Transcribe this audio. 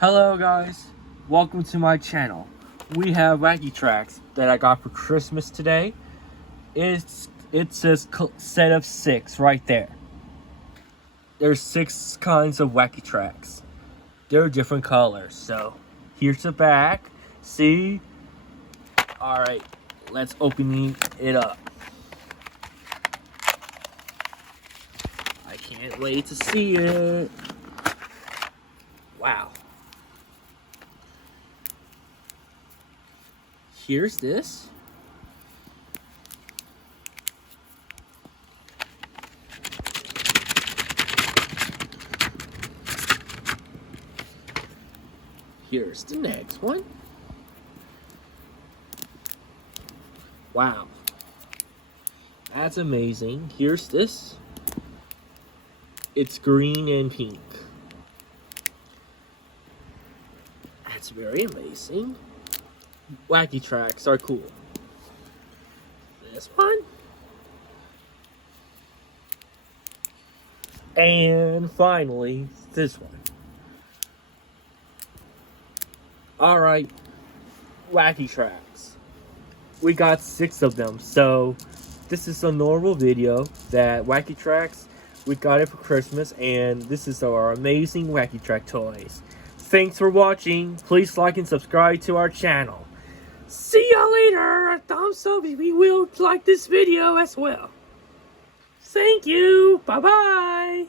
Hello guys, welcome to my channel. We have Wacky tracks that I got for Christmas today. It says set of 6 right there. There's 6 kinds of Wacky tracks. They're different colors. So here's the back. See? Alright, let's open it up. I can't wait to see it. Wow. Here's this. Here's the next one. Wow. That's amazing. Here's this. It's green and pink. That's very amazing. Wacky tracks are cool. This one. And finally, this one. Alright, Wacky tracks. We got 6 of them, so this is a normal video that Wacky tracks. We got it for Christmas, and this is our amazing Wacky track toys. Thanks for watching. Please like and subscribe to our channel. See y'all later. A thumbs up if you will like this video as well. Thank you. Bye-bye.